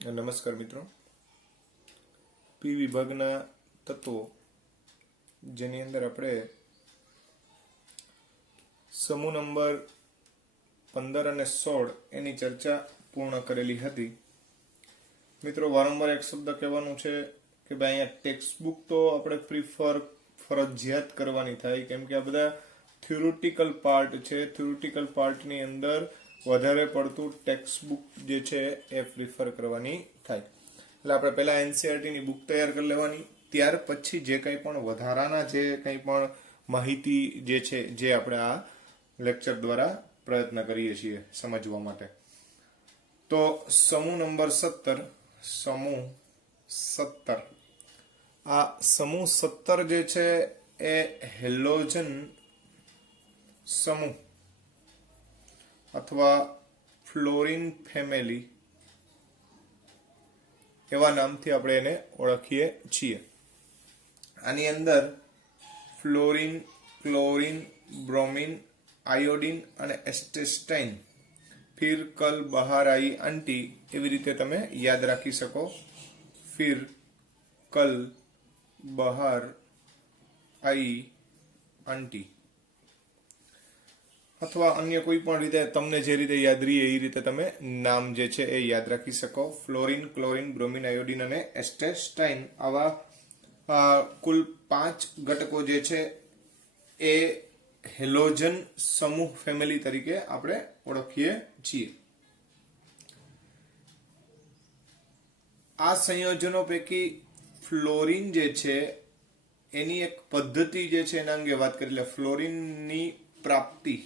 નમસ્કાર મિત્રો. પી વિભાગના તત્વો જેની અંદર આપણે સમૂહ નંબર 15 અને 16 એની ચર્ચા પૂર્ણ કરેલી હતી. મિત્રો, વારંવાર એક શબ્દ કહેવાનું છે કે ભાઈ અહીંયા ટેક્સ્ટ બુક તો આપણે ફરજિયાત કરવાની થાય, કેમ કે આ બધા થિયોરિટિકલ પાર્ટ છે. થિયોરિટિકલ પાર્ટની અંદર વધારે પડતું ટેક્સ્ટ બુક જે છે એ પ્રિફર કરવાની થાય. એટલે આપણે પહેલા એનસીઈઆરટી ની બુક તૈયાર કરી લેવાની, ત્યાર પછી જે કંઈ પણ વધારાના જે કંઈ પણ માહિતી જે છે જે આપણે આ લેક્ચર દ્વારા પ્રયત્ન કરીએ છીએ સમજવા માટે. તો સમૂહ નંબર 17, સમૂહ 17, આ સમૂહ 17 જે છે એ હેલોજન સમૂહ અથવા ફ્લોરિન ફેમિલી એવા નામથી આપણે એને ઓળખીએ છીએ. આની અંદર ફ્લોરિન, ક્લોરિન, બ્રોમિન, આયોડિન અને એસ્ટેસ્ટાઇન, ફિર કલ બહાર आई आंटी એવી રીતે તમે યાદ રાખી શકો. ફિર કલ બહાર आई आंटी, અથવા અન્ય કોઈ પણ રીતે તમને જે રીતે યાદ રહે એ રીતે તમે નામ જે છે એ યાદ રાખી શકો. ફ્લોરિન, ક્લોરિન, બ્રોમિન, આયોડિન અને એસ્ટેસ્ટાઇન, આવા કુલ 5 ઘટકો જે છે એ હેલોજન સમૂહ ફેમિલી તરીકે આપણે ઓળખીએ છીએ. આ સંયોજનો પૈકી ફ્લોરિન જે છે એની એક પદ્ધતિ જે છે એના અંગે વાત કરી. એટલે ફ્લોરિનની પ્રાપ્તિ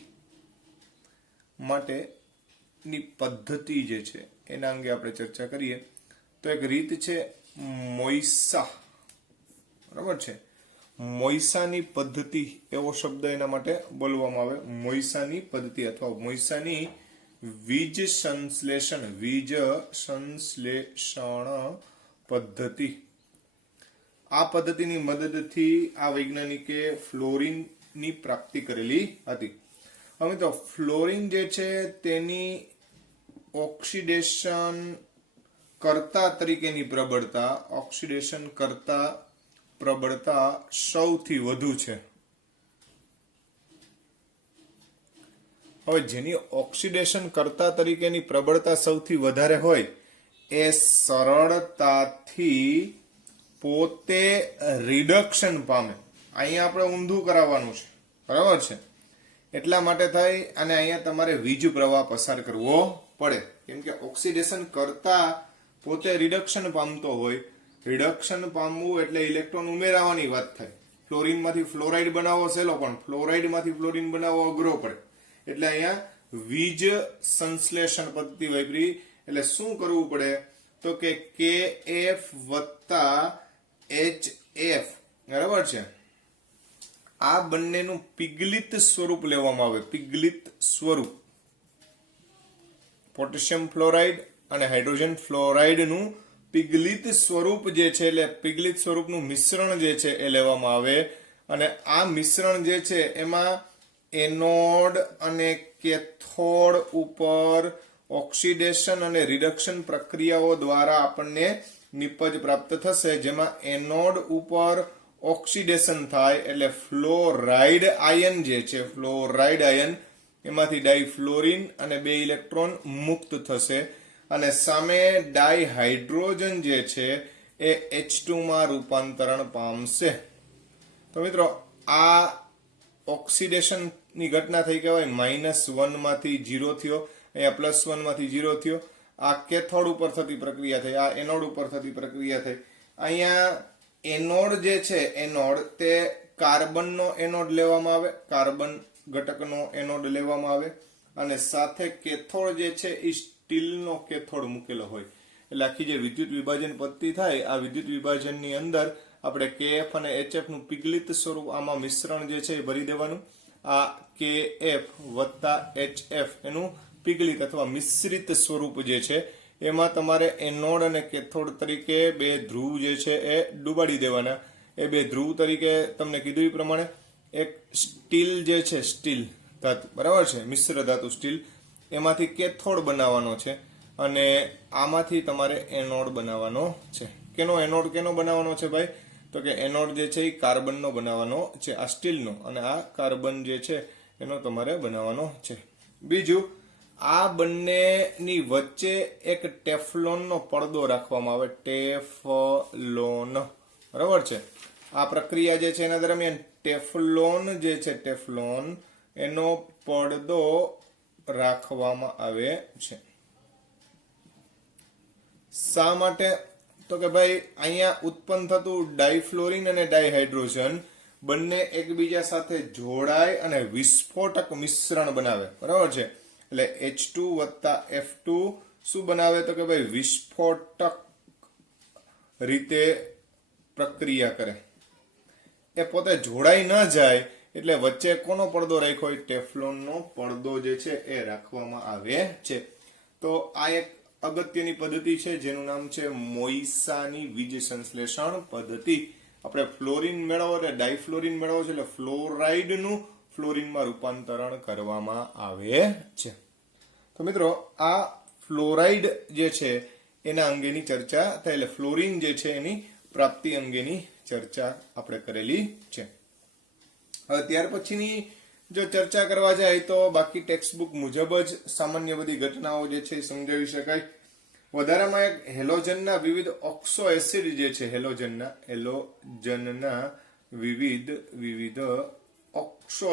માટેની પદ્ધતિ જે છે એના અંગે આપણે ચર્ચા કરીએ તો એક રીત છે મોઇસા. બરાબર છે, મોઇસાની પદ્ધતિ એવો શબ્દ એના માટે બોલવામાં આવે. મોઇસાની પદ્ધતિ અથવા મોઇસાની વીજ સંશ્લેષણ પદ્ધતિ. આ પદ્ધતિની મદદથી આ વૈજ્ઞાનિકે ફ્લોરિનની પ્રાપ્તિ કરેલી હતી. હવે તો ફ્લોરિન જે છે તેની ઓક્સિડેશન કર્તા તરીકેની પ્રબળતા સૌથી વધુ છે. હવે જેની ઓક્સિડેશન કર્તા તરીકેની પ્રબળતા સૌથી વધારે હોય એ સરળતાથી પોતે રિડક્શન પામે. અહીંયા આપણે ઊંધું કરાવવાનું છે, બરાબર છે. એટલા માટે થાય અને અહીંયા તમારે વીજ પ્રવાહ પસાર કરવો પડે, કેમ કે ઓક્સિડેશન કરતા પોતે રિડક્શન પામતો હોય. રિડક્શન પામવું એટલે ઇલેક્ટ્રોન ઉમેરાવાની વાત થાય. ફ્લોરિન માંથી ફ્લોરાઇડ બનાવવો સહેલો, પણ ફ્લોરાઇડ માંથી ફ્લોરિન બનાવવો અઘરો પડે. એટલે અહીંયા વીજ સંશ્લેષણ પદ્ધતિ વાપરી. એટલે શું કરવું પડે તો કે KF વત્તા HF, બરાબર છે, આ બંનેનું પિગલિત સ્વરૂપ લેવામાં આવે. પિગલિત સ્વરૂપ, પોટેશિયમ ફ્લોરાઇડ અને હાઇડ્રોજન ફ્લોરાઇડનું પિગલિત સ્વરૂપ જે છે, એટલે પિગલિત સ્વરૂપનું મિશ્રણ જે છે એ લેવામાં આવે. અને આ મિશ્રણ જે છે એમાં એનોડ અને કેથોડ ઉપર ઓક્સિડેશન અને રિડક્શન પ્રક્રિયાઓ દ્વારા આપણને નિપજ પ્રાપ્ત થશે. જેમાં એનોડ ઉપર ઓક્સિડેશન થાય એટલે ફ્લોરાઇડ આયન જે છે, ફ્લોરાઇડ આયન એમાંથી ડાયફ્લોરિન અને 2 ઇલેક્ટ્રોન મુક્ત થશે. અને સામે ડાયહાઇડ્રોજન જે છે એ H2 માં રૂપાંતરણ પામશે. તો મિત્રો, આ ઓક્સિડેશન ની ઘટના થઈ કહેવાય. -1 માંથી 0 થયો, અહીંયા +1 માંથી 0 થયો. આ કેથોડ ઉપર થતી પ્રક્રિયા થઈ, આ એનોડ ઉપર થતી પ્રક્રિયા થઈ. અહીંયા એનોડ જે છે, એનોડ તે કાર્બનનો એનોડ લેવામાં આવે, કાર્બન ઘટકનો એનોડ લેવામાં આવે. અને સાથે કેથોડ જે છે એ સ્ટીલનો કેથોડ મૂકેલો હોય. એટલે આખી જે વિદ્યુત વિભાજન પદ્ધતિ થાય, આ વિદ્યુત વિભાજનની અંદર આપણે KF અને HF નું પિગલિત સ્વરૂપ આમાં મિશ્રણ જે છે એ ભરી દેવાનું. આ KF વત્તા HF એનું પિગલિત અથવા મિશ્રિત સ્વરૂપ જે છે એમાં તમારે એનોડ અને કેથોડ તરીકે 2 ધ્રુવ જે છે એ ડુબાડી દેવાના. એ 2 ધ્રુવ તરીકે તમને કીધું એ પ્રમાણે એક સ્ટીલ જે છે, સ્ટીલ ધાતુ, બરાબર છે, મિશ્ર ધાતુ સ્ટીલ, એમાંથી કેથોડ બનાવવાનો છે. અને આમાંથી તમારે એનોડ બનાવવાનો છે. કેનો એનોડ બનાવવાનો છે ભાઈ? તો કે એનોડ જે છે એ કાર્બનનો બનાવવાનો છે, આ સ્ટીલનો, અને આ કાર્બન જે છે એનો તમારે બનાવવાનો છે. બીજું, આ બંનેની વચ્ચે એક ટેફલોનનો પડદો રાખવામાં આવે, ટેફલોન, બરાબર છે. આ પ્રક્રિયા જે છે એના દરમિયાન ટેફલોન જે છે, ટેફલોન એનો પડદો રાખવામાં આવે છે. શા માટે? તો કે ભાઈ અહીંયા ઉત્પન્ન થતું ડાયફ્લોરિન અને ડાયહાઇડ્રોજન બંને એકબીજા સાથે જોડાય અને વિસ્ફોટક મિશ્રણ બનાવે, બરાબર છે. એટલે H2 વત્તા F2 શું બનાવે? તો કે ભાઈ વિસ્ફોટક રીતે પ્રક્રિયા કરે. એ પોતે જોડાઈ ન જાય એટલે વચ્ચે કોનો પડદો રાખ્યો હોય? ટેફલોનનો પડદો જે છે એ રાખવામાં આવે છે. તો આ એક અગત્યની પદ્ધતિ છે જેનું નામ છે મોઇસાની વીજ સંશ્લેષણ પદ્ધતિ. આપણે ફ્લોરિન મેળવો એટલે ડાયફ્લોરિન મેળવો છે એટલે ફ્લોરાઇડનું ફ્લોરિનમાં રૂપાંતરણ કરવામાં આવે છે. તો મિત્રો, આ ફ્લોરાઇડ જે છે એના અંગેની ચર્ચા થાય, એટલે ફ્લોરિન જે છે એની પ્રાપ્તિ અંગેની ચર્ચા આપણે કરેલી છે. હવે ત્યાર પછીની જો ચર્ચા કરવા જાય તો બાકી ટેક્સ્ટ બુક મુજબ જ સામાન્ય બધી ઘટનાઓ જે છે એ સમજાવી શકાય. વધારામાં એક હેલોજનના વિવિધ ઓક્સો એસિડ જે છે, હેલોજનના વિવિધ ઓક્સો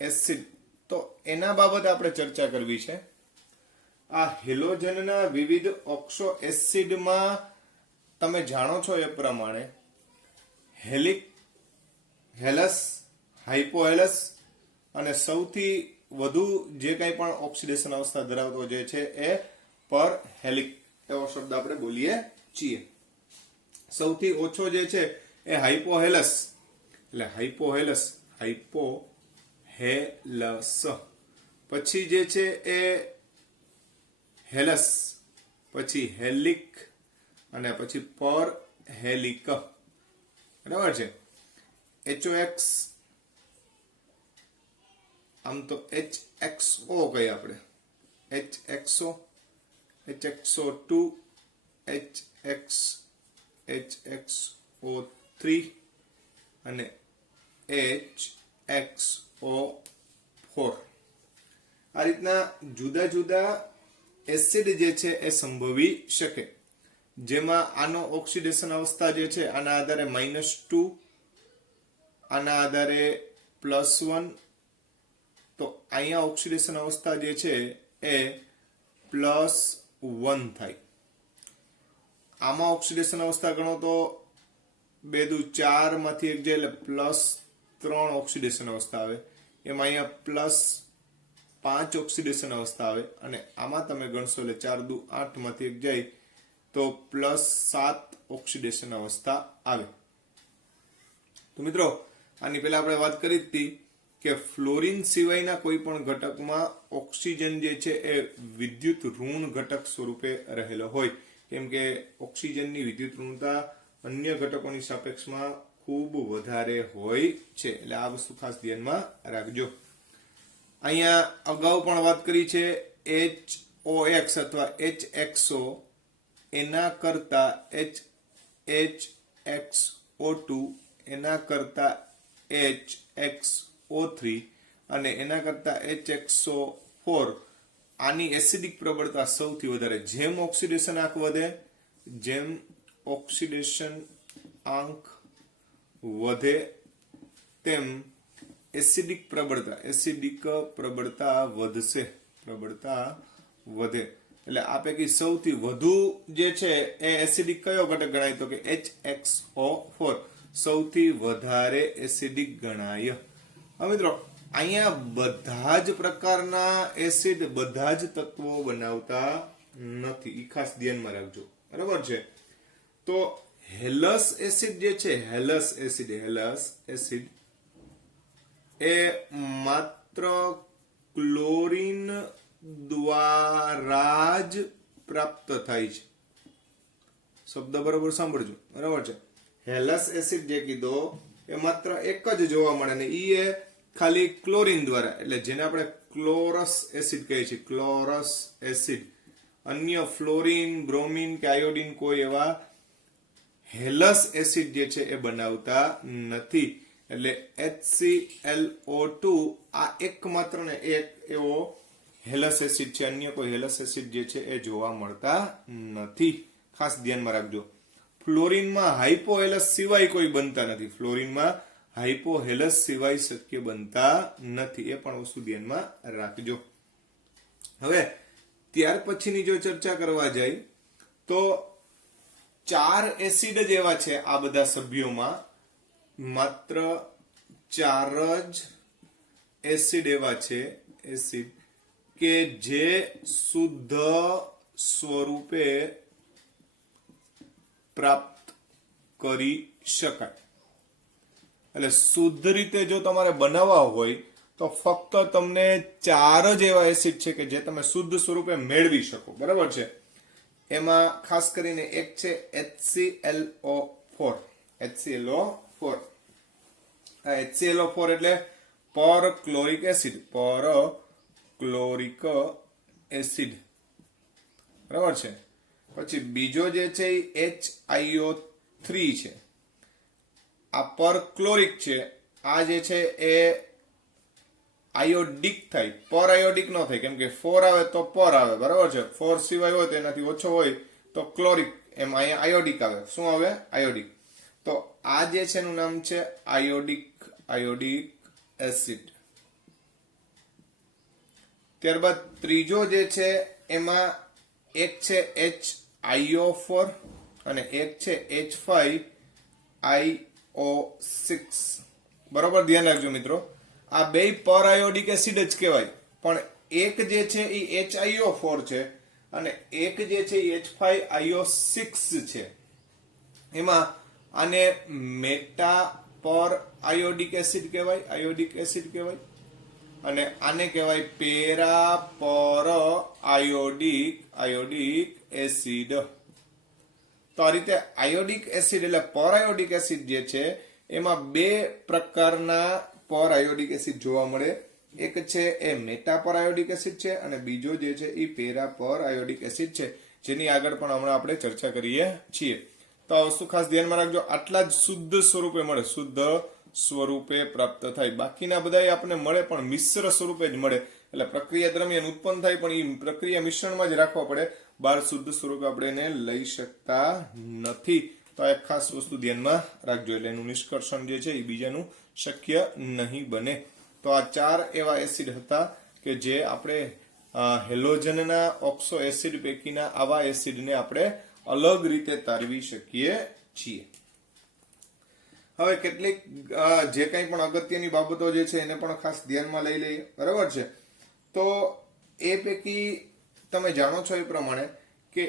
એસિડ, તો એના બાબતે આપણે ચર્ચા કરવી છે. આ હેલોજનના વિવિધ ઓક્સો એસિડમાં તમે જાણો છો એ પ્રમાણે હેલસ, હાઇપોહેલસ અને સૌથી વધુ જે કંઈ પણ ઓક્સિડેશન અવસ્થા ધરાવતો જે છે એ પરહેલિક એવો શબ્દ આપણે બોલીએ છીએ. સૌથી ઓછો જે છે એ હાઇપોહેલસ, એટલે હાઇપોહેલસ, પછી જે છે એ હેલસ, પછી હેલિક અને પછી પરહેલિક, બરાબર છે. HOX, આમ તો HXO કહીએ આપણે, HXO2, HXO3 અને HXO4. આ રીતના જુદા જુદા એસિડ જે છે એ સંભવી શકે, જેમાં આનો ઓક્સિડેશન અવસ્થા જે છે આના આધારે -2, આના આધારે +1, તો અહીંયા ઓક્સિડેશન અવસ્થા જે છે એ +1 થાય. આમાં ઓક્સિડેશન અવસ્થા ગણો તો 2 દુ 4 માંથી એક જાય એટલે +3 ઓક્સિડેશન અવસ્થા આવે. એમાં અહીંયા +5 ઓક્સિડેશન અવસ્થા આવે, અને આમાં તમે ગણશો એટલે 4 દુ 8 માંથી એક જાય તો +7 ઓક્સિડેશન અવસ્થા આવે. તો મિત્રો, આની પહેલા આપણે વાત કરી હતી કે ફ્લોરિન સિવાયના કોઈ પણ ઘટકમાં ઓક્સિજન જે છે એ વિદ્યુત ઋણ ઘટક સ્વરૂપે રહેલો હોય, કેમ કે ઓક્સિજનની વિદ્યુત ઋણતા અન્ય ઘટકોની સાપેક્ષમાં ખૂબ વધારે હોય છે. એટલે આ વસ્તુ ખાસ ધ્યાનમાં રાખજો. અહીંયા અગાઉ પણ વાત કરી છે, HOX અથવા HXO એના કરતા HHXO2 એના કરતા HXO3 અને એના કરતા HXO4 આની એસિડિક પ્રબળતા સૌથી વધારે. જેમ ઓક્સિડેશન આંક વધે, તેમ એસિડિક પ્રબળતા વધશે, વધે. એટલે આ પૈકી સૌથી વધુ જે છે એ એસિડિક કયો ઘટક ગણાય? તો કે HXO4 સૌથી વધારે એસિડિક ગણાય. હવે મિત્રો, અહીંયા બધા જ પ્રકારના એસિડ બધા જ તત્વો બનાવતા નથી, એ ખાસ ધ્યાનમાં રાખજો, બરાબર છે. તો હેલસ એસિડ જે છે, હેલસ એસિડ એ માત્ર ક્લોરીન દ્વારા જ પ્રાપ્ત થાય છે. શબ્દ બરાબર સાંભળજો, બરાબર છે. હેલસ એસિડ જે કીધો એ માત્ર એક જ જોવા મળે, ને એ ખાલી ક્લોરીન દ્વારા, એટલે જેને આપણે ક્લોરસ એસિડ કહે છે, ક્લોરસ એસિડ. અન્ય ફ્લોરિન, બ્રોમિન કે આયોડિન કોઈ એવા હેલસ એસિડ જે છે એ બનાવતા નથી. એટલે HClO2 આ એકમાત્ર ને એક એવો હેલસ એસિડ છે. અન્ય કોઈ હેલસ એસિડ જે છે એ જોવા મળતા નથી. ખાસ ધ્યાનમાં રાખજો. ફ્લોરિનમાં હાઇપોહેલસ સિવાય કોઈ બનતા નથી. ફ્લોરિનમાં હાઇપોહેલસ સિવાય શક્ય બનતા નથી. એ પણ વસ્તુ ધ્યાનમાં રાખજો. હવે ત્યાર પછીની જો ચર્ચા કરવા જાય તો 4 એસિડ જ એવા છે આ બધા સભ્યોમાં, માત્ર 4 જ એસિડ એવા છે એસિડ કે જે શુદ્ધ સ્વરૂપે પ્રાપ્ત કરી શકાય. એટલે શુદ્ધ રીતે જો તમારે બનાવવા હોય તો ફક્ત તમને 4 જ એવા એસિડ છે કે જે તમે શુદ્ધ સ્વરૂપે મેળવી શકો. બરાબર છે. એમાં ખાસ કરીને એક છે HClO4. HClO4 આ HClO4 એટલે પરક્લોરિક એસિડ. પરક્લોરિક એસિડ. બરાબર છે. પછી બીજો જે છે એ HiO3 છે. આ પરક્લોરિક છે. આ જે છે એ આયોડિક થાય. પર આયોડિક ન થાય, કેમ કે 4 આવે તો પર આવે. બરાબર છે. 4 સિવાય હોય તો એનાથી ઓછો હોય તો ક્લોરિક, એમ અહીંયા આયોડિક આવે. શું આવે? આયોડિક. તો આ જે છે એનું નામ છે આયોડિક એસિડ. ત્યારબાદ ત્રીજો જે છે એમાં એક છે HiO4 અને એક છે H5IO6. બરોબર, ધ્યાન રાખજો મિત્રો. આ બે પર આયોડિક એસિડ જ કહેવાય, પણ એક જે છે એ HiO4 છે અને એક જે છે એ H5IO6 છે. એમાં આને મેટા પર આયોડિક એસિડ કહેવાય, આયોડિક એસિડ કહેવાય, અને આને કહેવાય પેરા પર આયોડિક એસિડ. તો આ રીતે આયોડિક એસિડ એટલે પર આયોડિક એસિડ જે છે એમાં બે પ્રકારના પર આયોડિક એસિડ જોવા મળે. એક છે એ મેટા પર આયોડિક એસિડ છે અને બીજો જે છે એ પેરા પર આયોડિક એસિડ છે, જેની આગળ પણ હમણાં આપણે ચર્ચા કરીએ છીએ. તો આ વસ્તુ ખાસ ધ્યાનમાં રાખજો. આટલા જ શુદ્ધ સ્વરૂપે મળે, શુદ્ધ સ્વરૂપે પ્રાપ્ત થાય. બાકીના બધા આપણને મળે પણ મિશ્ર સ્વરૂપે જ મળે. એટલે પ્રક્રિયા દરમિયાન ઉત્પન્ન થાય પણ એ પ્રક્રિયા મિશ્રણમાં જ રાખવા પડે. બહાર શુદ્ધ સ્વરૂપે આપણે એને લઈ શકતા નથી. તો આ એક ખાસ વસ્તુ ધ્યાનમાં રાખજો. એટલે એનું નિષ્કર્ષણ જે છે એ બીજાનું શક્ય નહીં બને. તો આ 4 એવા એસિડ હતા કે જે આપણે હેલોજનના ઓક્સો એસિડ પૈકીના આવા એસિડને આપણે અલગ રીતે તારવી શકીએ છીએ. હવે કેટલીક જે કંઈ પણ અગત્યની બાબતો જે છે એને પણ ખાસ ધ્યાનમાં લઈ લઈએ. બરાબર છે. તો એ પૈકી તમે જાણો છો એ પ્રમાણે કે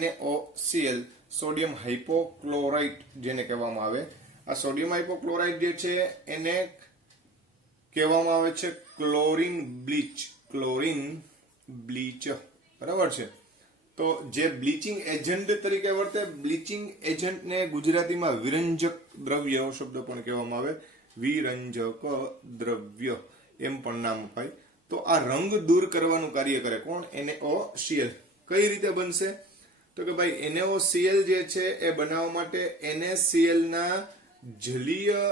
NaOCl સોડિયમ હાઇપોક્લોરાઇટ જેને કહેવામાં આવે, આ સોડિયમ હાઇપોક્લોરાઇટ જે છે એને કહેવામાં આવે છે ક્લોરીન બ્લીચ. Chlorine bleach. બરાબર છે. તો જે બ્લીચિંગ એજન્ટ તરીકે વર્તે, બ્લીચિંગ એજન્ટને ગુજરાતીમાં વિરંજક દ્રવ્ય એવો શબ્દ પણ કહેવામાં આવે. વિરંજક દ્રવ્ય એમ પણ નામ અપાય. તો આ રંગ દૂર કરવાનું કાર્ય કરે. કોણ? NaOCl. કઈ રીતે બનશે? તો કે ભાઈ NaOCl જે છે એ બનાવવા માટે NaCl ના જલીય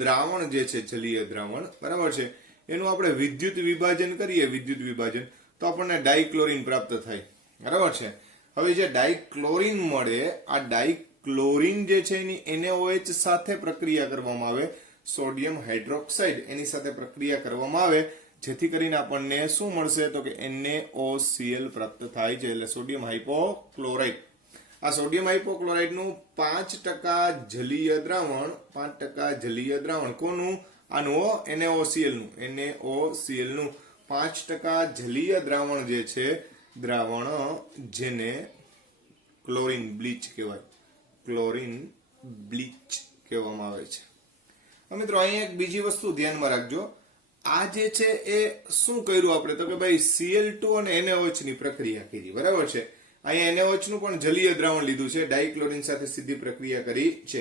દ્રાવણ જે છે, જલીય દ્રાવણ, બરાબર છે, એનું આપણે વિદ્યુત વિભાજન કરીએ, વિદ્યુત વિભાજન, તો આપણને ડાઇક્લોરિન પ્રાપ્ત થાય. બરાબર છે. હવે જે ડાઇક્લોરિન મળે, આ ડાઇક્લોરિન જે છે એની NaOH સાથે પ્રક્રિયા કરવામાં આવે, સોડિયમ હાઇડ્રોક્સાઇડ એની સાથે પ્રક્રિયા કરવામાં આવે, જેથી કરીને આપણને શું મળશે? તો કે NaOCl પ્રાપ્ત થાય છે. એટલે સોડિયમ હાઇપોક્લોરાઇટ. આ સોડિયમ હાઇપોક્લોરાઇટનું 5% જલીય દ્રાવણ, 5% જલીય દ્રાવણ કોનું? આનું NaOCl નું 5% જલીય દ્રાવણ જે છે, દ્રાવણ જેને ક્લોરીન બ્લીચ કહેવાય, ક્લોરીન બ્લીચ કહેવામાં આવે છે. મિત્રો અહીંયા એક બીજી વસ્તુ ધ્યાનમાં રાખજો. આ જે છે એ શું કર્યું આપણે? તો કે ભાઈ Cl2 અને NaOH ની પ્રક્રિયા કરી. બરાબર છે. અહીંયા NaOH નું પણ જલીય દ્રાવણ લીધું છે, ડાઇક્લોરિન સાથે સીધી પ્રક્રિયા કરી છે.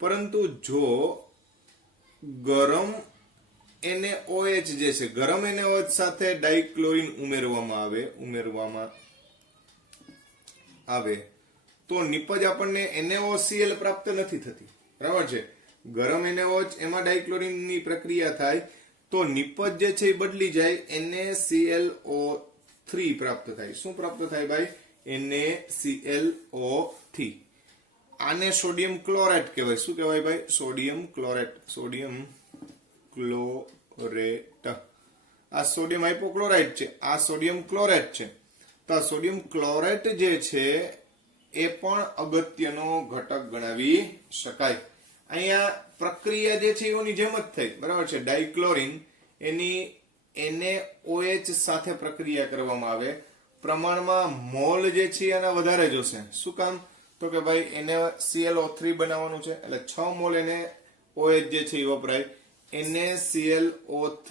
પરંતુ જો ગરમ NaOH જે છે, ગરમ NaOH સાથે ડાઇક્લોરિન ઉમેરવામાં આવે તો નિપજ આપણને NaOCl પ્રાપ્ત નથી થતી, બરાબર છે. ગરમ NaOH એમાં ડાઇક્લોરિનની પ્રક્રિયા થાય તો નિપજ જે છે એ બદલી જાય, NaClO3 પ્રાપ્ત થાય. શું પ્રાપ્ત થાય ભાઈ? NaClO3. આને સોડિયમ ક્લોરાઇડ કહેવાય. શું કહેવાય ભાઈ? Sodium chlorate. આ સોડિયમ હાઇપોક્લોરાઇટ છે, આ સોડિયમ ક્લોરેટ છે. તો આ સોડિયમ ક્લોરેટ જે છે એ પણ અગત્યનો ઘટક ગણાવી શકાય. અહીંયા પ્રક્રિયા જે છે એની જેમ જ થઈ, બરાબર છે. ડાઇક્લોરિન એની NaOH સાથે પ્રક્રિયા કરવામાં આવે, પ્રમાણમાં મોલ જે છે એના વધારે જોશે. શું કામ? તો કે ભાઈ NaClO3 બનાવવાનું છે એટલે 6 મોલ NaOH જે છે એ વપરાય. NaClO3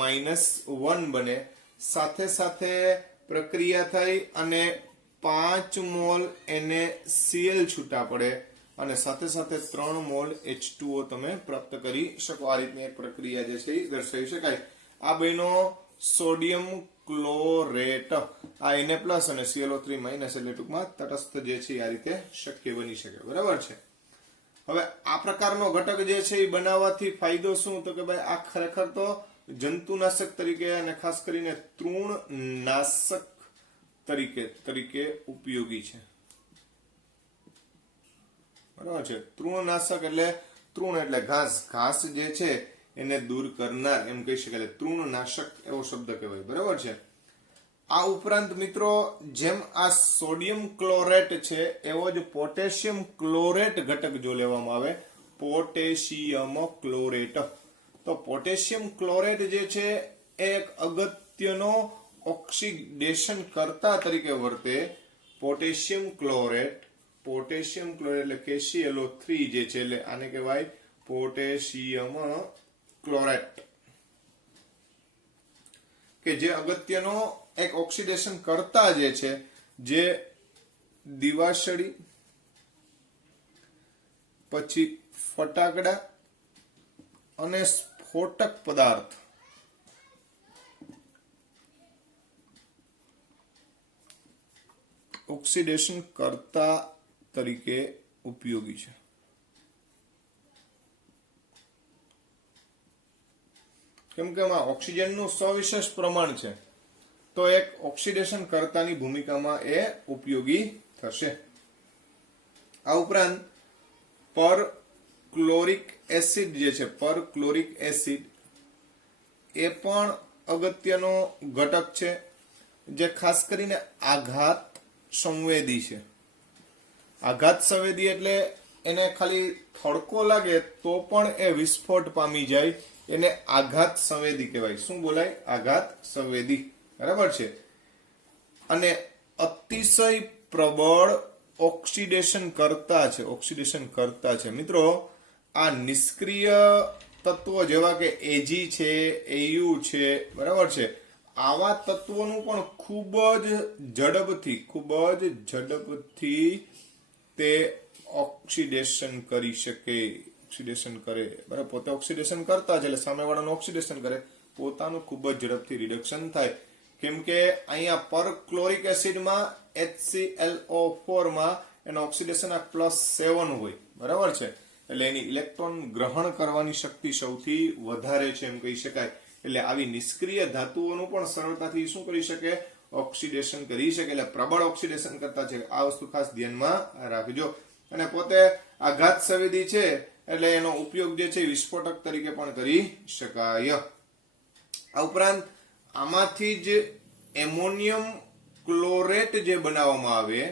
-1 બને, સાથે સાથે પ્રક્રિયા થઈ અને 5 મોલ NaCl છૂટા પડે અને સાથે સાથે 3 મોલ H2O તમે પ્રાપ્ત કરી શકો. આ રીતની એક પ્રક્રિયા જે છે એ દર્શાવી શકાય. આ બેનો સોડિયમ ક્લોરેટ, આ Na+ અને ClO3- એટલે ટૂંકમાં તટસ્થ જે છે આ રીતે શક્ય બની શકે, બરાબર છે. હવે આ પ્રકારનો ઘટક જે છે એ બનાવવાથી ફાયદો શું? તો કે ભાઈ આ ખરેખર તો જંતુનાશક તરીકે અને ખાસ કરીને તૃણનાશક તરીકે ઉપયોગી છે, બરાબર છે. તૃણનાશક એટલે તૃણ એટલે ઘાસ જે છે એને દૂર કરનાર એમ કહી શકાય. તૃણનાશક એવો શબ્દ કહેવાય, બરાબર છે. આ ઉપરાંત મિત્રો જેમ આ સોડિયમ ક્લોરેટ છે એવો જ પોટેશિયમ ક્લોરેટ ઘટક જો લેવામાં આવે, પોટેશિયમ ક્લોરેટ, તો પોટેશિયમ ક્લોરેટ જે છે એ એક અગત્યનો ઓક્સિડેશન કર્તા તરીકે વર્તે. પોટેશિયમ ક્લોરેટ એટલે KClO3 જે છે એટલે આને કહેવાય પોટેશિયમ ક્લોરેટ, કે જે અગત્યનો એક ઓક્સિડેશન કરતા જે છે, જે દિવાસળી, પછી ફટાકડા અને સ્ફોટક પદાર્થ ઓક્સિડેશન કરતા તરીકે ઉપયોગી છે. કેમ કે આમાં ઓક્સિજનનું સવિશેષ પ્રમાણ છે તો એક ઓક્સિડેશન કર્તાની ભૂમિકામાં એ ઉપયોગી થશે. આ ઉપરાંત પરક્લોરિક એસિડ જે છે, પરક્લોરિક એસિડ એ પણ અગત્યનો ઘટક છે, જે ખાસ કરીને આઘાત સંવેદી છે. આઘાત સંવેદી એટલે એને ખાલી થડકો લાગે તો પણ એ વિસ્ફોટ પામી જાય, એને આઘાત સંવેદી કહેવાય. શું બોલાય? આઘાત સંવેદી, બરાબર છે. અને અતિશય પ્રબળ ઓક્સિડેશન કરતા છે. મિત્રો આ નિષ્ક્રિય તત્વો જેવા કે Ag છે, Au છે, બરાબર છે, આવા તત્વોનું પણ ખૂબ જ ઝડપથી તે ઓક્સિડેશન કરી શકે, ઓક્સિડેશન કરે, બરાબર. પોતે ઓક્સિડેશન કરતા છે એટલે સામેવાળાનું ઓક્સિડેશન કરે, પોતાનું ખૂબ જ ઝડપથી રિડક્શન થાય. કેમ કે અહીંયા પરક્લોરિક એસિડમાં HClO4 માં એનો ઓક્સિડેશન આ +7 હોય, બરાબર છે, એટલે એની ઇલેક્ટ્રોન ગ્રહણ કરવાની શક્તિ સૌથી વધારે છે એમ કહી શકાય. એટલે આવી નિષ્ક્રિય ધાતુઓનું પણ સરળતાથી શું કરી શકે? ઓક્સિડેશન કરી શકે. એટલે પ્રબળ ઓક્સિડેશન કરતા છે, આ વસ્તુ ખાસ ધ્યાનમાં રાખજો. અને પોતે આઘાત સંવેદી છે એટલે એનો ઉપયોગ જે છે વિસ્ફોટક તરીકે પણ કરી શકાય. આ ઉપરાંત આમાંથી જ એમોનિયમ ક્લોરેટ જે બનાવવામાં આવે,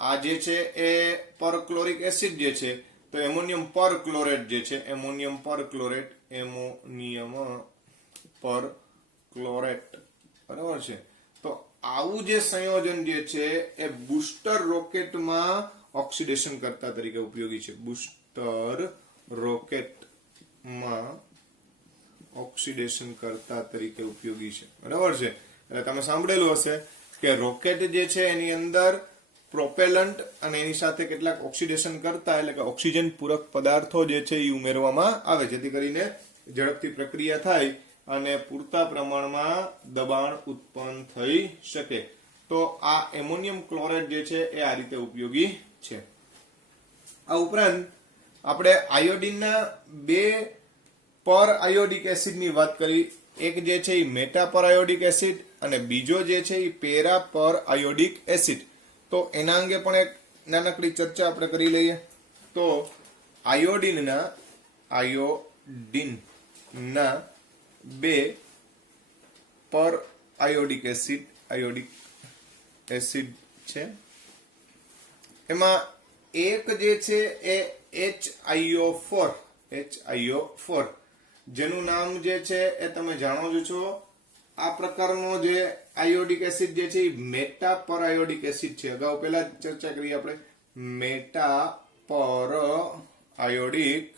આ જે છે એ પરક્લોરિક એસિડ જે છે, તો એમોનિયમ પરક્લોરેટ જે છે, એમોનિયમ પરક્લોરેટ, બરાબર છે. તો આવું જે સંયોજન જે છે એ બુસ્ટર રોકેટમાં ઓક્સિડેશન કરતા તરીકે ઉપયોગી છે. બુસ્ટર રોકેટમાં ઓક્સિડેશન કરતા તરીકે ઉપયોગી છે, બરાબર છે. એટલે તમે સાંભળેલું હશે કે રોકેટ જે છે એની અંદર પ્રોપેલન્ટ અને એની સાથે કેટલાક ઓક્સિડેશન કરતા એટલે કે ઓક્સિજન પૂરક પદાર્થો જે છે એ ઉમેરવામાં આવે, જેથી કરીને ઝડપથી પ્રક્રિયા થાય અને પૂરતા પ્રમાણમાં દબાણ ઉત્પન્ન થઈ શકે. તો આ એમોનિયમ ક્લોરાઇડ જે છે એ આ રીતે ઉપયોગી છે. આ ઉપરાંત આપણે આયોડિનના બે પર આયોડિક એસિડની વાત કરી. એક જે છે એ મેટા પર આયોડિક એસિડ અને બીજો જે છે એ પેરા પર આયોડિક એસિડ. તો એના અંગે પણ એક નાનકડી ચર્ચા આપણે કરી લઈએ. તો આયોડિનના બે પર આયોડિક એસિડ છે. એમાં એક જે છે એ HiO4 જેનું નામ જે છે એ તમે જાણો જ છો. આ પ્રકારનો જે આયોડિક એસિડ જે છે એ મેટા પર આયોડિક એસિડ છે. અગાઉ પહેલા ચર્ચા કરી આપણે મેટા પર આયોડિક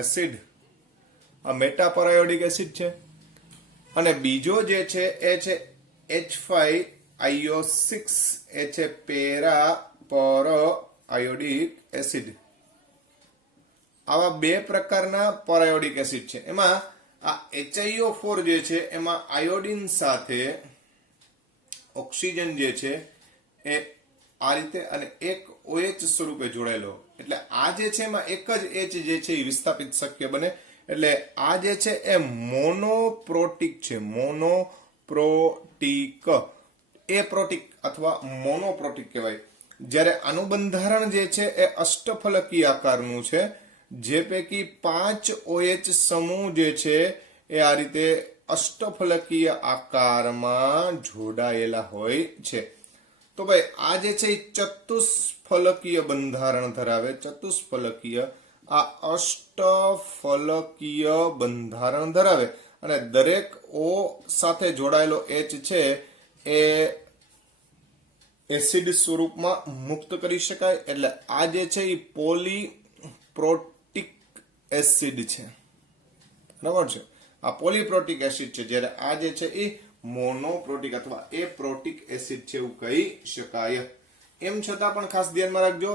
એસિડ. આ મેટા પર આયોડિક એસિડ છે. અને બીજો જે છે એ છે H5IO6 એ છે પેરા પર આયોડિક એસિડ. આવા બે પ્રકારના પર આયોડિક એસિડ છે. એમાં આ HiO4 જે છે એમાં આયોડિન સાથે ઓક્સિજન જે છે એ આ રીતે અને એક OH સ્વરૂપે જોડાયેલો. એટલે આ જે છે એમાં એક જ H જે છે એ વિસ્થાપિત શક્ય બને. એટલે આ જે છે એ મોનોપ્રોટિક છે. એપ્રોટિક અથવા મોનોપ્રોટિક કહેવાય. જ્યારે આનું બંધારણ જે છે એ અષ્ટફલકીય આકારનું છે. જે પૈકી 5 OH સમૂહ જે છે એ આ રીતે અષ્ટફલકીય આકારમાં જોડાયેલા હોય છે. તો ભાઈ આ જે છે એ ચતુષ્ફલકીય બંધારણ ધરાવે. આ અષ્ટફલકીય બંધારણ ધરાવે અને દરેક O સાથે જોડાયેલો H છે એ એસિડ સ્વરૂપમાં મુક્ત કરી શકાય. એટલે આ જે છે એ પોલીપ્રોટિક એસિડ છે. બરાબર છે. આ પોલીપ્રોટિક એસિડ છે. જ્યારે આ જે છે એ મોનોપ્રોટિક અથવા એપ્રોટિક એસિડ છે એવું કહી શકાય. એમ છતાં પણ ખાસ ધ્યાનમાં રાખજો,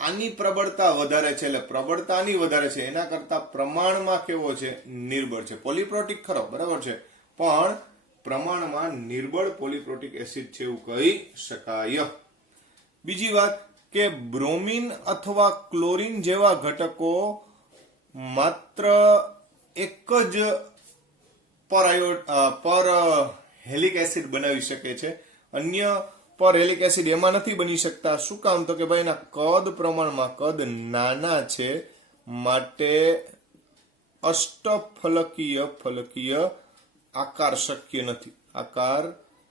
આની પ્રબળતા વધારે છે. એટલે પ્રબળતા આની વધારે છે એના કરતા પ્રમાણમાં કેવો છે? નિર્બળ છે. પોલીપ્રોટિક ખરો, બરાબર છે, પણ પ્રમાણમાં નિર્બળ પોલીપ્રોટિક એસિડ છે એવું કહી શકાય. બીજી વાત કે બ્રોમિન અથવા ક્લોરીન જેવા ઘટકો માત્ર એક જ પર હેલિક એસિડ બનાવી શકે છે. અન્ય પર હેલિક એસિડ એમાં નથી બની શકતા. શું કામ? તો કે ભાઈ એના કદ નાના છે, માટે અષ્ટફલકીય આકાર શક્ય નથી. આકાર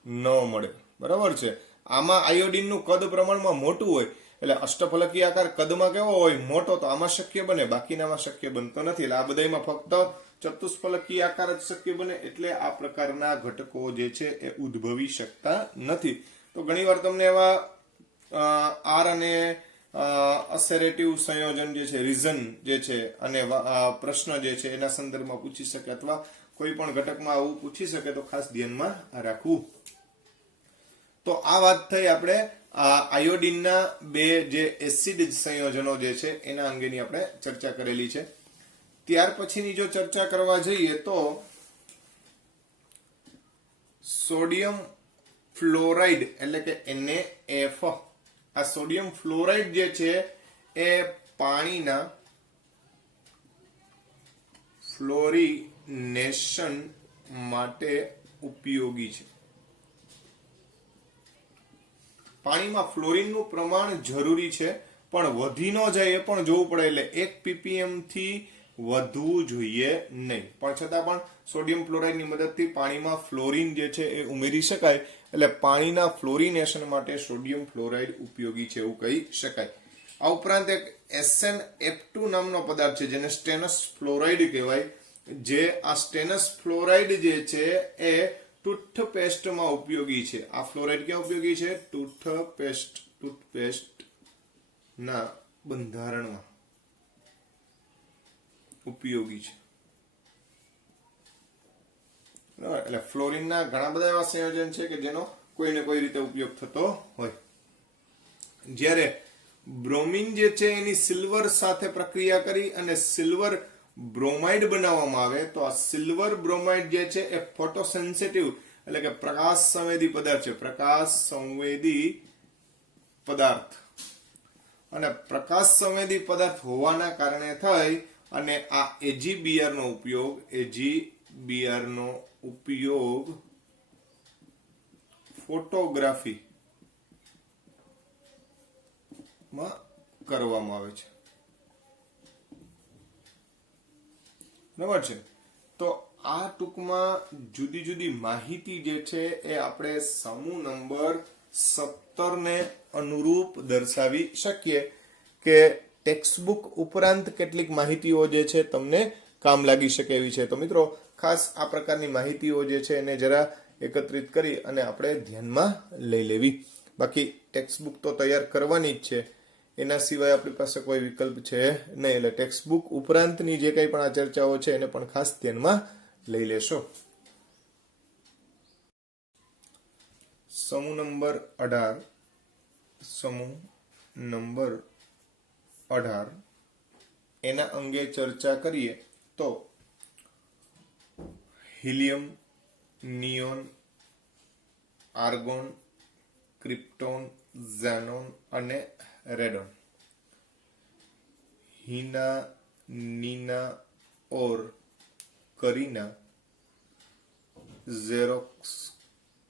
ન મળે. બરાબર છે. આમાં આયોડિનનું કદ પ્રમાણમાં મોટું હોય એટલે અષ્ટફલકીય આકાર કદમાં કેવો હોય? મોટો. તો આમાં શક્ય બને, બાકીનામાં શક્ય બનતો નથી. એટલે આ બધામાં ફક્ત ચતુષ્ફલકીય આકાર જ શક્ય બને. એટલે આ પ્રકારના ઘટકો જે છે એ ઉદ્ભવી શકતા નથી. તો ઘણીવાર તમને એવા આર અને અસેરેટિવ સંયોજન જે છે, રીઝન જે છે અને પ્રશ્ન જે છે એના સંદર્ભમાં પૂછી શકે અથવા કોઈ પણ ઘટકમાં આવું પૂછી શકે. તો ખાસ ધ્યાનમાં રાખવું. તો આ વાત થઈ આપણે આયોડિનના બે જે એસિડ સંયોજનો જે છે એના અંગેની આપણે ચર્ચા કરેલી છે. ત્યાર પછીની જો ચર્ચા કરવા જઈએ તો સોડિયમ ફ્લોરાઇડ એટલે કે NaF. આ સોડિયમ ફ્લોરાઇડ જે છે એ પાણીના ફ્લોરિનેશન માટે ઉપયોગી છે. પાણીમાં ફ્લોરિનનું પ્રમાણ જરૂરી છે, પણ વધી ન જાય એ પણ જોવું પડે. એટલે 1 ppm થી વધવું જોઈએ નહીં. પણ છતાં પણ સોડિયમ ફ્લોરાઇડની મદદથી પાણીમાં ફ્લોરિન જે છે એ ઉમેરી શકાય. એટલે પાણીના ફ્લોરિનેશન માટે સોડિયમ ફ્લોરાઇડ ઉપયોગી છે એવું કહી શકાય. આ ઉપરાંત એક SnF2 નામનો પદાર્થ છે જેને સ્ટેનસ ફ્લોરાઇડ કહેવાય. જે આ સ્ટેનસ ફ્લોરાઇડ જે છે એ ટૂથપેસ્ટમાં ઉપયોગી છે. આ ફ્લોરાઇડ ક્યાં ઉપયોગી છે? ટૂથપેસ્ટ ના બંધારણમાં ઉપયોગી છે. એટલે ફ્લોરિનના ઘણા બધા એવા સંયોજન છે કે જેનો કોઈ ને કોઈ રીતે ઉપયોગ થતો હોય. જ્યારે બ્રોમિન જે છે એની સિલ્વર સાથે પ્રક્રિયા કરી અને સિલ્વર બ્રોમાઇડ બનાવવામાં આવે તો આ સિલ્વર બ્રોમાઇડ જે છે એ ફોટોસેન્સિટિવ એટલે કે પ્રકાશ સંવેદી પદાર્થ છે, પ્રકાશ સંવેદી પદાર્થ. અને પ્રકાશ સંવેદી પદાર્થ હોવાના કારણે થઈ અને આ AgBr નો ઉપયોગ ફોટોગ્રાફી માં કરવામાં આવે છે. બરાબર છે. તો આ ટૂંકમાં જુદી જુદી માહિતી જે છે એ આપણે સમૂહ નંબર 17 ને અનુરૂપ દર્શાવી શકીએ કે ટેક્સ્ટબુક ઉપરાંત કેટલીક માહિતીઓ જે છે તમને કામ લાગી શકે એવી છે. તો મિત્રો ખાસ આ પ્રકારની માહિતીઓ જે છે એને જરા એકત્રિત કરી અને આપણે ધ્યાનમાં લઈ લેવી. બાકી ટેક્સ્ટબુક તો તૈયાર કરવાની જ છે, એના સિવાય આપણી પાસે કોઈ વિકલ્પ છે નહીં. એટલે ટેક્સ્ટબુક ઉપરાંતની જે કંઈ પણ આ ચર્ચાઓ છે એને પણ ખાસ ધ્યાનમાં લઈ લેશો. સમૂહ નંબર 18 એના અંગે ચર્ચા કરીએ તો helium, neon, argon, krypton, xenon અને रेडोन. हीना, नीना और करीना ઝેરોક્સ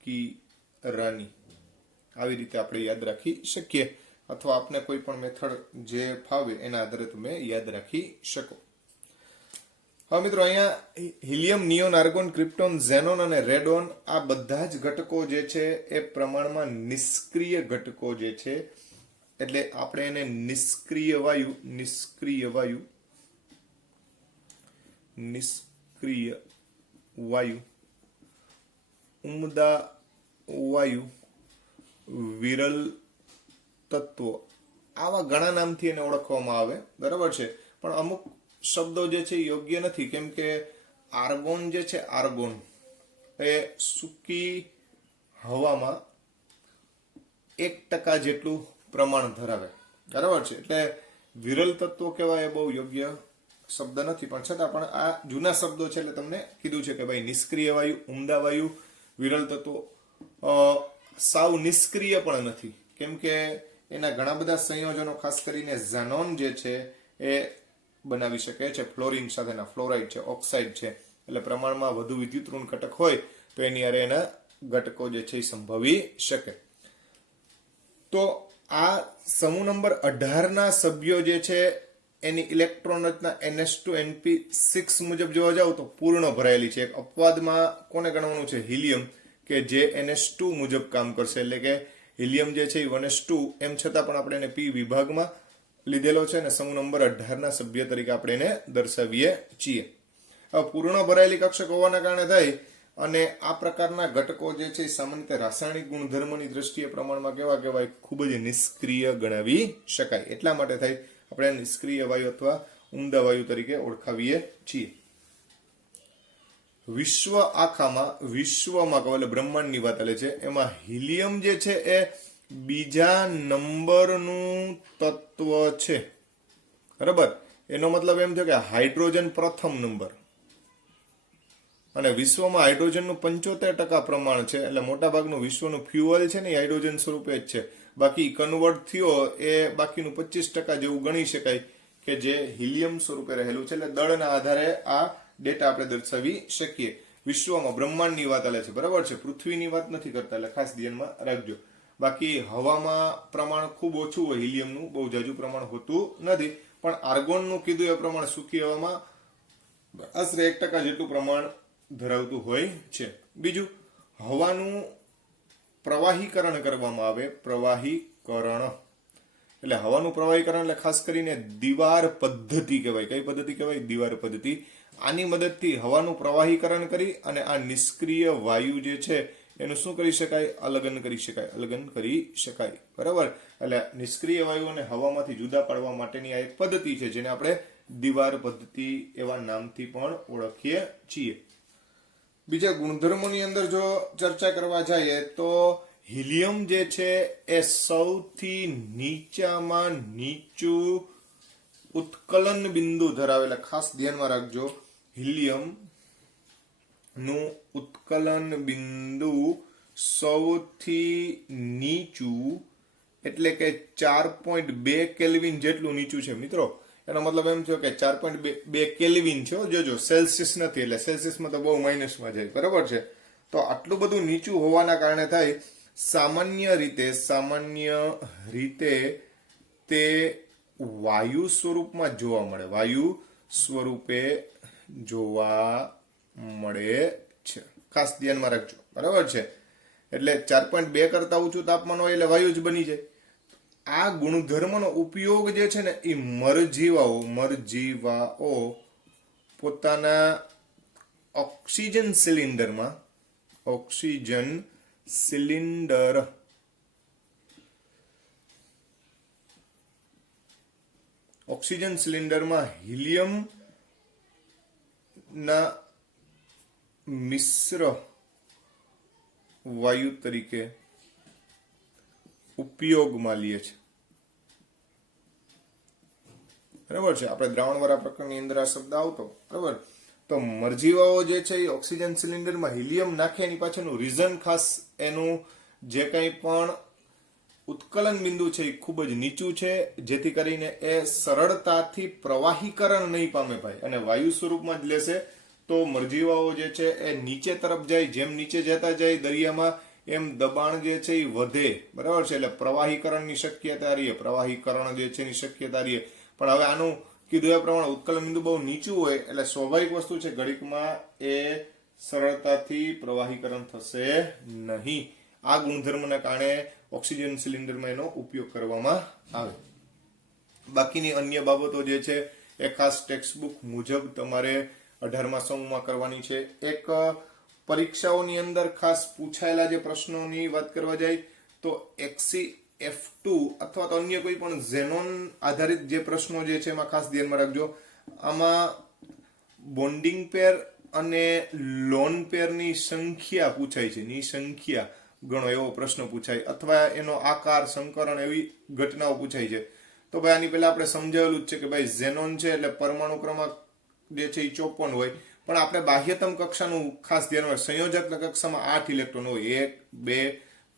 કી રાની. આવી રીતે આપણે યાદ રાખી શકીએ અથવા આપને કોઈ પણ મેથડ જે ફાવે એના આધારે તમે યાદ રાખી શકો. હવે મિત્રો અહીંયા helium, neon, argon, krypton, xenon અને રેડોન આ બધા જ ઘટકો જે છે એ પ્રમાણમાં નિષ્ક્રિય ઘટકો જે છે, એટલે આપણે એને નિષ્ક્રિય વાયુ, ઉમદા વાયુ, વિરલ તત્વો આવા ઘણા નામથી એને ઓળખવામાં આવે. બરાબર છે. પણ અમુક શબ્દો જે છે યોગ્ય નથી, કેમ કે આર્ગોન જે છે, આર્ગોન એ સૂકી હવામાં 1% જેટલું પ્રમાણ ધરાવે. બરાબર છે. એટલે વિરલ તત્વો કહેવાય એ બહુ યોગ્ય શબ્દ નથી, પણ છતાં પણ આ જૂના શબ્દો છે એટલે તમને કીધું છે કે ભાઈ નિષ્ક્રિય વાયુ, ઉમદા વાયુ, વિરલ તત્વો સાવ નિષ્ક્રિય પણ નથી, કેમ કે એના ઘણા બધા સંયોજનો ખાસ કરીને ઝેનોન જે છે એ બનાવી શકે છે ફ્લોરિન સાથેના, ફ્લોરાઇડ છે, ઓક્સાઇડ છે. એટલે પ્રમાણમાં વધુ વિદ્યુત ઋણ ઘટક હોય તો એની હારે એના ઘટકો જે છે એ સંભવી શકે. તો આ સમૂહ નંબર 18 ના સભ્યો જે છે એની ઇલેક્ટ્રોન રચના NH2NP6 મુજબ જોવા જાવ તો પૂર્ણ ભરાયેલી છે. એક અપવાદમાં કોને ગણવાનું છે? હિલિયમ, કે જે NH2 મુજબ કામ કરશે. એટલે કે હિલિયમ જે છે એ 1s2, એમ છતાં પણ આપણે એને P વિભાગમાં લીધેલો છે અને સમૂહ નંબર 18 ના સભ્ય તરીકે આપણે એને દર્શાવીએ છીએ. હવે પૂર્ણ ભરાયેલી કક્ષક હોવાના કારણે થઈ અને આ પ્રકારના ઘટકો જે છે સામાન્ય રીતે રાસાયણિક ગુણધર્મોની દ્રષ્ટિએ પ્રમાણમાં કેવા કહેવાય? ખૂબ જ નિષ્ક્રિય ગણાવી શકાય. એટલા માટે થઈ આપણે નિષ્ક્રિય વાયુ અથવા ઉમદા વાયુ તરીકે ઓળખાવીએ છીએ. વિશ્વમાં એટલે બ્રહ્માંડની વાત ચાલે છે, એમાં હિલિયમ જે છે એ બીજા નંબરનું તત્વ છે. બરાબર. એનો મતલબ એમ થયો કે હાઇડ્રોજન પ્રથમ નંબર, અને વિશ્વમાં હાઇડ્રોજનનું 75% પ્રમાણ છે. એટલે મોટાભાગનું વિશ્વનું ફ્યુઅલ છે ને એ હાઇડ્રોજન સ્વરૂપે જ છે. બાકી કન્વર્ટ થયો એ બાકીનું 25% જેવું ગણી શકાય કે જે હિલિયમ સ્વરૂપે રહેલું છે. એટલે દળના આધારે આ ડેટા આપણે દર્શાવી શકીએ. વિશ્વમાં બ્રહ્માંડની વાત ચાલે છે. બરાબર છે. પૃથ્વીની વાત નથી કરતા, એટલે ખાસ ધ્યાનમાં રાખજો. બાકી હવામાં પ્રમાણ ખૂબ ઓછું હોય હિલિયમનું, બહુ જાજુ પ્રમાણ હોતું નથી. પણ આર્ગોનનું કીધું એ પ્રમાણે સૂકી હવામાં આશરે 1% જેટલું પ્રમાણ ધરાવતું હોય છે. બીજું, હવાનું પ્રવાહીકરણ કરવામાં આવે. પ્રવાહીકરણ એટલે હવાનું પ્રવાહીકરણ એટલે ખાસ કરીને દીવાર પદ્ધતિ કહેવાય. કઈ પદ્ધતિ કહેવાય? દીવાર પદ્ધતિ. આની મદદથી હવાનું પ્રવાહીકરણ કરી અને આ નિષ્ક્રિય વાયુ જે છે એનું શું કરી શકાય? અલગન કરી શકાય. બરાબર. એટલે નિષ્ક્રિય વાયુ અને હવામાંથી જુદા પાડવા માટેની આ એક પદ્ધતિ છે જેને આપણે દીવાર પદ્ધતિ એવા નામથી પણ ઓળખીએ છીએ. બીજા ગુણધર્મોની અંદર જો ચર્ચા કરવા જઈએ તો હિલિયમ જે છે એ સૌથી નીચામાં નીચું ઉત્કલન બિંદુ ધરાવેલા, ખાસ ધ્યાનમાં રાખજો, હિલિયમ નું ઉત્કલન બિંદુ સૌથી નીચું એટલે કે 4.2 કેલ્વિન જેટલું નીચું છે મિત્રો. એનો મતલબ એમ થયો કે 4.2 કેલ્વિન છે, જોજો સેલ્સિયસ નથી, એટલે સેલ્સિયસમાં તો બહુ માઇનસમાં જાય, બરાબર છે. તો આટલું બધું નીચું હોવાના કારણે થાય સામાન્ય રીતે તે વાયુ સ્વરૂપમાં જોવા મળે, વાયુ સ્વરૂપે જોવા મળે છે. ખાસ ધ્યાનમાં રાખજો, બરાબર છે. એટલે 4.2 કરતા ઊંચું તાપમાન હોય એટલે વાયુ જ બની જાય. આ ગુણધર્મનો ઉપયોગ જે છે ને એ મરજીવાઓ પોતાના ઓક્સિજન સિલિન્ડરમાં હિલિયમ ના મિશ્ર વાયુ તરીકે ઉપયોગમાં લે છે, બરાબર છે. આપણે દ્રાવણવાળા પ્રકરણની અંદર આ શબ્દ આવતો, બરાબર. તો મરજીવાઓ જે છે એ ઓક્સિજન સિલિન્ડરમાં હિલિયમ નાખે એની પાછળનું રીઝન, ખાસ એનું જે કંઈ પણ ઉત્કલન બિંદુ છે એ ખૂબ જ નીચું છે, જેથી કરીને એ સરળતાથી પ્રવાહીકરણ નહીં પામે ભાઈ, અને વાયુ સ્વરૂપમાં જ લેશે. તો મરજીવાઓ જે છે એ નીચે તરફ જાય, જેમ નીચે જતા જાય દરિયામાં એમ દબાણ જે છે એ વધે, બરાબર છે. એટલે પ્રવાહીકરણની શક્યતા રહે, પ્રવાહીકરણ જે છે એની શક્યતા રહે. પણ હવે આનું કીધું એ પ્રમાણે ઉત્કલન બિંદુ બહુ નીચું હોય એટલે સ્વાભાવિક વસ્તુ છે, ઘડીકમાં એ સરળતાથી પ્રવાહીકરણ થશે નહીં. આ ગુણધર્મના કારણે ઓક્સિજન સિલિન્ડરમાં એનો ઉપયોગ કરવામાં આવે. બાકીની અન્ય બાબતો જે છે એ ખાસ ટેક્સ્ટબુક મુજબ તમારે 18મા સમૂહમાં કરવાની છે. એક પરીક્ષાઓની અંદર ખાસ પૂછાયેલા જે પ્રશ્નોની વાત કરવા જાય તો XCF2 અથવા તો અન્ય કોઈ પણ ઝેનોન આધારિત જે પ્રશ્નો જે છે એમાં ખાસ ધ્યાનમાં રાખજો. આમાં બોન્ડિંગ પેર અને લોન પેરની સંખ્યા પૂછાય છે, ની સંખ્યા ગણો એવો પ્રશ્ન પૂછાય, અથવા એનો આકાર, સંકરણ એવી ઘટનાઓ પૂછાય છે. તો ભાઈ આની પહેલા આપણે સમજાવેલું જ છે કે ભાઈ ઝેનોન છે એટલે પરમાણુ ક્રમાંક જે છે એ 54 હોય, પણ આપણે બાહ્યતમ કક્ષાનું ખાસ ધ્યાન હોય, સંયોજક કક્ષામાં 8 ઇલેક્ટ્રોન હોય, 1 2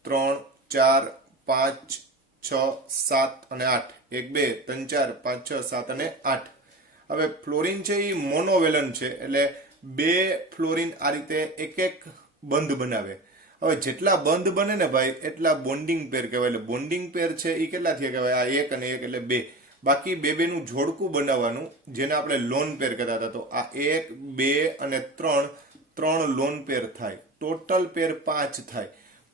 3 4 5 6 7 અને 8, 1 2 3 4 5 6 7 અને 8. હવે ફ્લોરિન છે એ મોનોવેલન છે, એટલે 2 ફ્લોરિન આ રીતે એક એક બંધ બનાવે. હવે જેટલા બંધ બને ને ભાઈ એટલા બોન્ડિંગ પેર કહેવાય. એટલે બોન્ડિંગ પેર છે એ કેટલા થયા કહેવાય? આ 1 અને 1 એટલે 2. બાકી 2 નું જોડકું બનાવવાનું, જેને આપણે લોન પેર કહેતા હતા. તો આ 1 2 અને 3 લોન પેર થાય, ટોટલ પેર 5 થાય.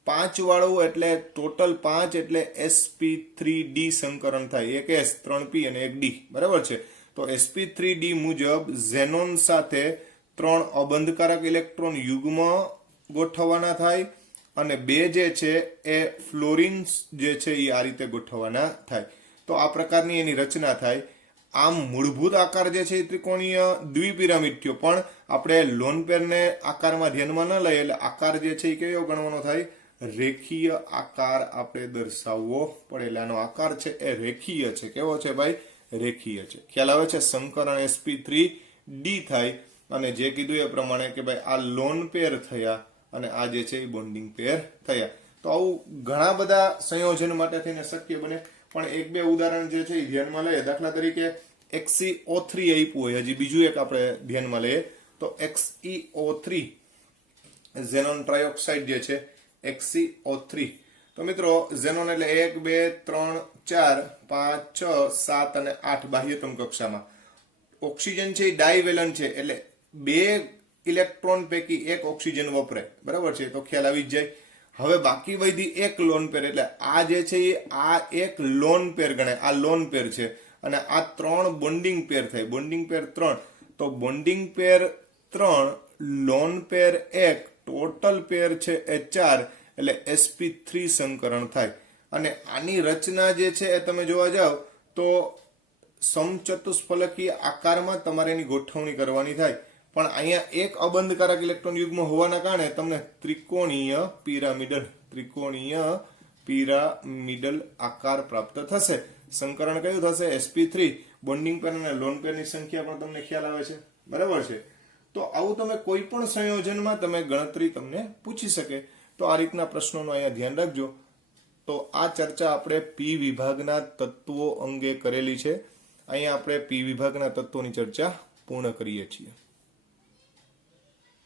5 વાળું એટલે ટોટલ 5 એટલે sp3d સંકરણ થાય, એક s 3p અને એક d, બરાબર છે. તો sp3d મુજબ ઝેનોન સાથે 3 અબંધકારક ઇલેક્ટ્રોન યુગ્મ ગોઠવવાના થાય, અને 2 જે છે એ ફ્લોરિન્સ જે છે એ આ રીતે ગોઠવવાના થાય. તો આ પ્રકારની એની રચના થાય. આમ મૂળભૂત આકાર જે છે એ ત્રિકોણીય દ્વિપિરામિડ થયો, પણ આપણે લોન પેરને આકારમાં ધ્યાનમાં ન લઈએ એટલે આકાર જે છે એ કેવો ગણવાનો થાય? રેખીય આકાર આપણે દર્શાવવો પડે. એટલે આનો આકાર છે એ રેખીય છે. કેવો છે ભાઈ? રેખીય છે. ખ્યાલ આવે છે? સંકરણ sp3d થાય, અને જે કીધું એ પ્રમાણે કે ભાઈ આ લોન પેર થયા અને આ જે છે એ બોન્ડિંગ પેર થયા. તો આવું ઘણા બધા સંયોજન માટે થઈને શક્ય બને. પણ 1-2 ઉદાહરણ જે છે એ ધ્યાનમાં લઈએ. દાખલા તરીકે XeO3 આપ્યું હોય, હજી બીજું એક આપણે ધ્યાનમાં લઈએ તો XeO3 ઝેનોન ટ્રાયોક્સાઇડ જે છે XeO3. તો મિત્રો ઝેનોન એટલે 1 2 3 4 5 6 7 અને 8 બાહ્યતમ કક્ષામાં. ઓક્સિજન છે એ ડાયવેલન્ટ છે, એટલે 2 ઇલેક્ટ્રોન પૈકી 1 ઓક્સિજન વપરાય, બરાબર છે. તો ખ્યાલ આવી જ જાય. હવે બાકી વધી 1 લોન પેર, એટલે આ જે છે એ આ 1 લોન પેર ગણાય. આ લોન પેર છે, અને આ 3 બોન્ડિંગ પેર થાય. બોન્ડિંગ પેર 3, તો બોન્ડિંગ પેર 3 લોન પેર 1 ટોટલ પેર છે એ 4, એટલે sp3 સંકરણ થાય. અને આની રચના જે છે એ તમે જોવા જાવ તો સમચતુષ્ફલકીય આકારમાં તમારે એની ગોઠવણી કરવાની થાય. પણ અહીંયા એક અબંધકારક ઇલેક્ટ્રોન યુગ્મ હોવાના કારણે તમને ત્રિકોણીય પિરામિડલ આકાર પ્રાપ્ત થશે. સંકરણ કયું થશે sp3 બોન્ડિંગ પેર અને લોન પેરની સંખ્યા પણ તમને ખ્યાલ આવે છે બરાબર છે તો આવું તમે કોઈ પણ સંયોજનમાં તમે ગણતરી તમને પૂછી શકે તો આ રીતના પ્રશ્નોનું અહીંયા ધ્યાન રાખજો તો આ ચર્ચા આપણે પી વિભાગના તત્વો અંગે કરેલી છે અહીંયા આપણે પી વિભાગના તત્વોની ચર્ચા પૂર્ણ કરીએ છીએ